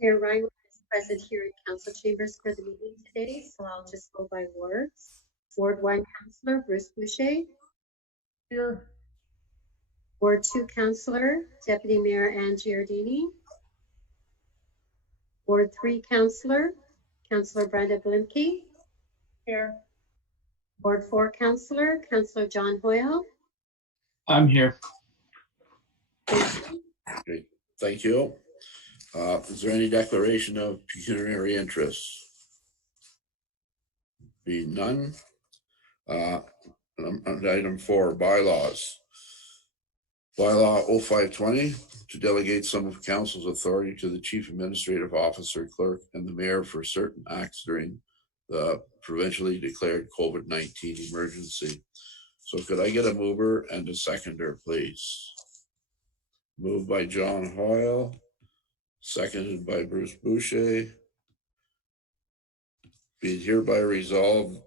Mayor Ryan is present here in council chambers for the meeting today, so I'll just go by wards. Ward 1 Councillor Bruce Boucher. Here. Ward 2 Councillor Deputy Mayor Ann Giardini. Ward 3 Councillor Brenda Blimke. Here. Ward 4 Councillor John Hoyle. I'm here. Okay, thank you. Is there any declaration of pecuniary interest? Being none. Item 4, bylaws. Bylaw 0520 to delegate some of council's authority to the chief administrative officer, clerk, and the mayor for certain acts during the provincially declared COVID-19 emergency. So could I get a mover and a seconder, please? Moved by John Hoyle, seconded by Bruce Boucher. Be it hereby resolved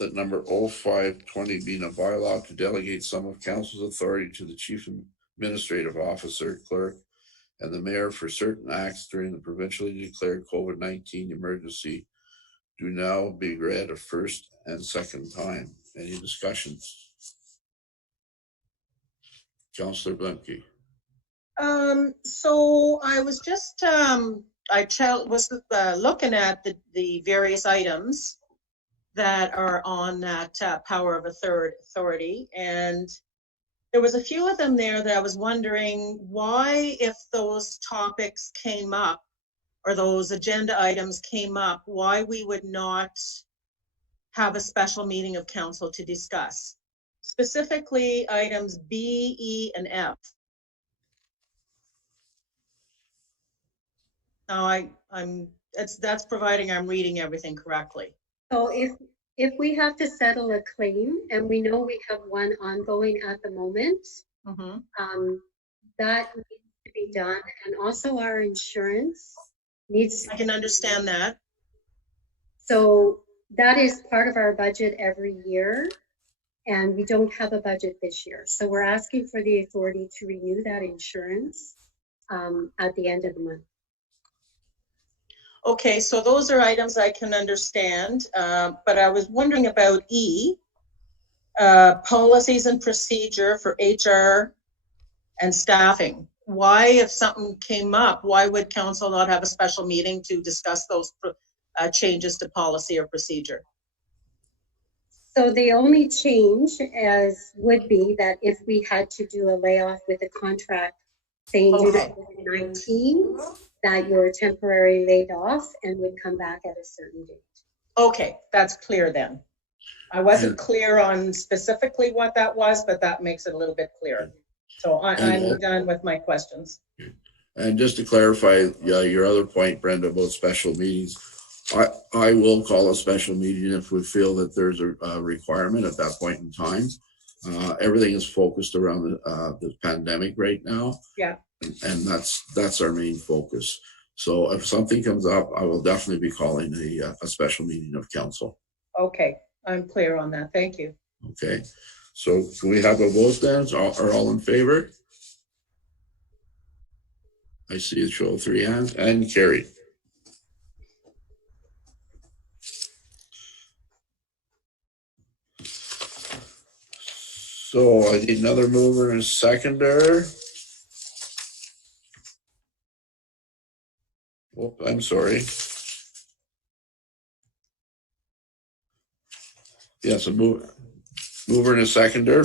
that number 0520 being a bylaw to delegate some of council's authority to the chief administrative officer, clerk, and the mayor for certain acts during the provincially declared COVID-19 emergency do now be read a first and second time. Any discussions? Councillor Blemke. So I was just, was looking at the various items that are on that power of authority, and there was a few of them there that I was wondering why, if those topics came up or those agenda items came up, why we would not have a special meeting of council to discuss. Specifically items B, E, and F. Now that's providing I'm reading everything correctly. So if we have to settle a claim, and we know we have one ongoing at the moment, that needs to be done, and also our insurance needs. I can understand that. So that is part of our budget every year, and we don't have a budget this year. So we're asking for the authority to renew that insurance at the end of the month. Okay, so those are items I can understand, but I was wondering about E, policies and procedure for HR and staffing. Why, if something came up, why would council not have a special meeting to discuss those changes to policy or procedure? So the only change would be that if we had to do a layoff with a contract saying due to COVID-19, that you're temporarily laid off and would come back at a certain date. Okay, that's clear then. I wasn't clear on specifically what that was, but that makes it a little bit clearer. So I'm done with my questions. And just to clarify your other point, Brenda, about special meetings, I will call a special meeting if we feel that there's a requirement at that point in time. Everything is focused around the pandemic right now. Yeah. And that's our main focus. So if something comes up, I will definitely be calling a special meeting of council. Okay, I'm clear on that. Thank you. Okay, so can we have a vote then? Are all in favor? I see a show of 3 hands and carried. So I need another mover and a seconder. Oh, I'm sorry. Yes, a mover and a seconder.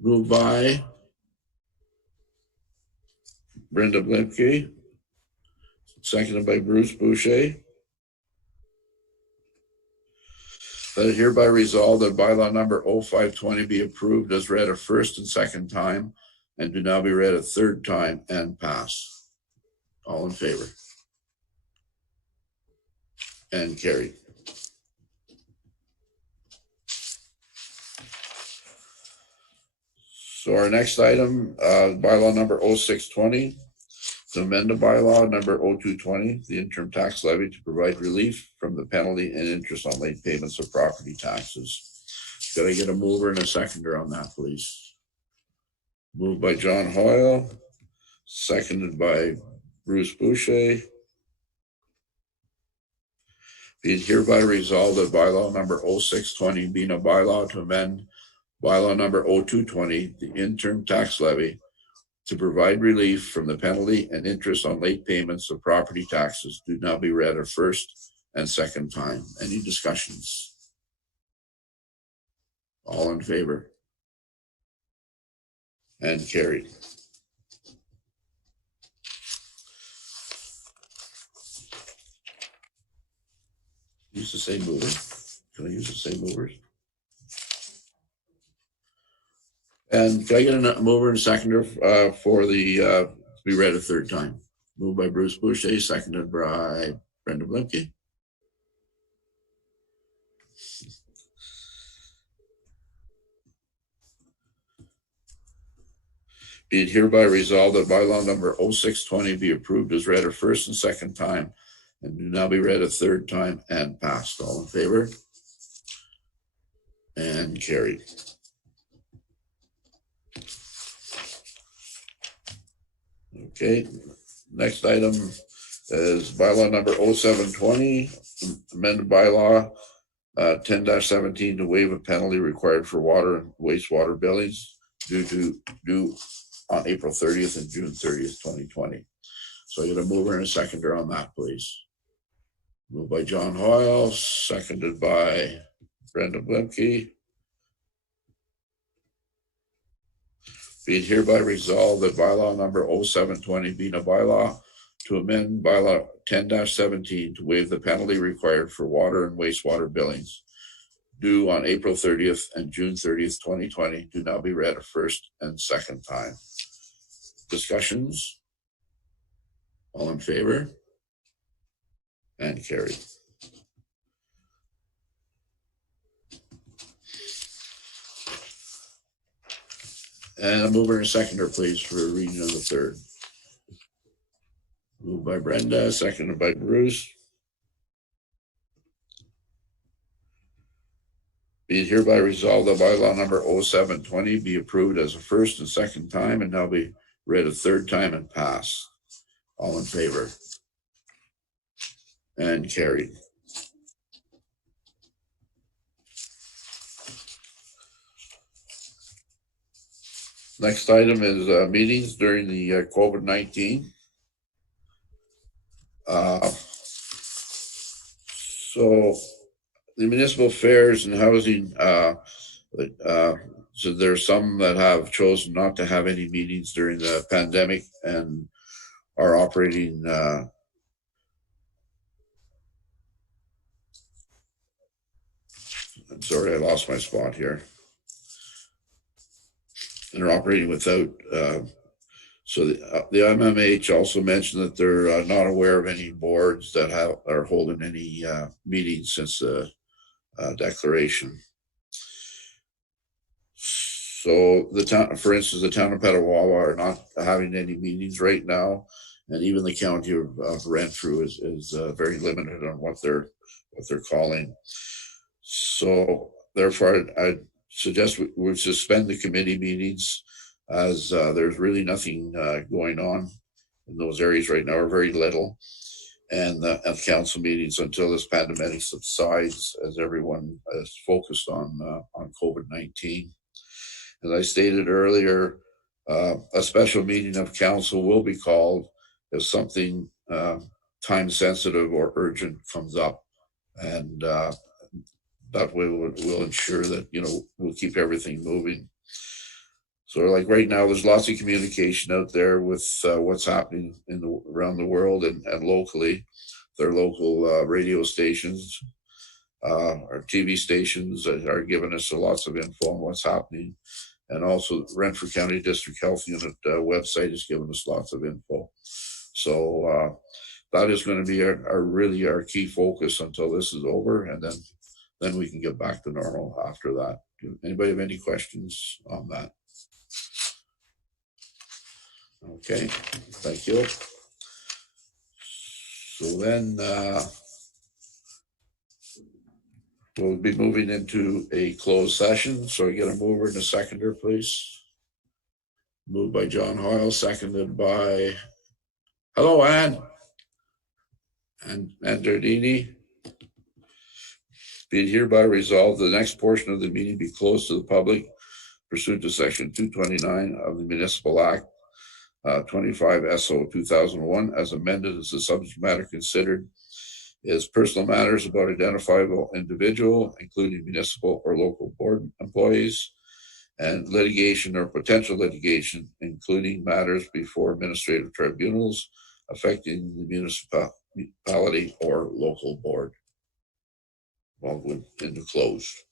Moved by Brenda Blimke, seconded by Bruce Boucher. That it hereby resolved that bylaw number 0520 be approved as read a first and second time and do now be read a third time and pass. All in favor? And carried. So our next item, bylaw number 0620, to amend the bylaw number 0220, the interim tax levy to provide relief from the penalty and interest on late payments of property taxes. Could I get a mover and a seconder on that, please? Moved by John Hoyle, seconded by Bruce Boucher. Be it hereby resolved that bylaw number 0620 being a bylaw to amend bylaw number 0220, the interim tax levy, to provide relief from the penalty and interest on late payments of property taxes, do now be read a first and second time. Any discussions? All in favor? And carried. Use the same mover. Can I use the same movers? And can I get a mover and seconder for the to be read a third time? Moved by Bruce Boucher, seconded by Brenda Blimke. Be it hereby resolved that bylaw number 0620 be approved as read a first and second time, and do now be read a third time and passed. All in favor? And carried. Okay, next item is bylaw number 0720, amended bylaw 10-17 to waive a penalty required for water and wastewater billings due on April 30th and June 30th, 2020. So I get a mover and a seconder on that, please. Moved by John Hoyle, seconded by Brenda Blimke. Be it hereby resolved that bylaw number 0720 being a bylaw to amend bylaw 10-17 to waive the penalty required for water and wastewater billings due on April 30th and June 30th, 2020 do now be read a first and second time. Discussions? All in favor? And carried. And a mover and a seconder, please, for reading of the third. Moved by Brenda, seconded by Bruce. Be it hereby resolved that bylaw number 0720 be approved as a first and second time and now be read a third time and pass. All in favor? And carried. Next item is meetings during the COVID-19. So the municipal affairs and housing, so there's some that have chosen not to have any meetings during the pandemic and are operating I'm sorry, I lost my spot here. And they're operating without, so the MMH also mentioned that they're not aware of any boards that are holding any meetings since the declaration. So the town, for instance, the town of Petawawa are not having any meetings right now, and even the county of Renfrew is very limited on what they're calling. So therefore, I suggest we suspend the committee meetings as there's really nothing going on in those areas right now, or very little, and council meetings until this pandemic subsides, as everyone is focused on COVID-19. As I stated earlier, a special meeting of council will be called if something time sensitive or urgent comes up, and that way we'll ensure that we'll keep everything moving. So like right now, there's lots of communication out there with what's happening around the world and locally. Their local radio stations, our TV stations that are giving us lots of info on what's happening. And also Renfrew County District Health Unit website is giving us lots of info. So that is going to be really our key focus until this is over, and then we can get back to normal after that. Anybody have any questions on that? Okay, thank you. So then we'll be moving into a closed session. So I get a mover and a seconder, please. Moved by John Hoyle, seconded by Hello, Ann. And Dardini. Be it hereby resolved, the next portion of the meeting be closed to the public pursuant to section 229 of the Municipal Act 25 SO 2001 as amended, as the subject matter considered is personal matters about identifiable individual, including municipal or local board employees, and litigation or potential litigation, including matters before administrative tribunals affecting the municipality or local board. Well, into closed.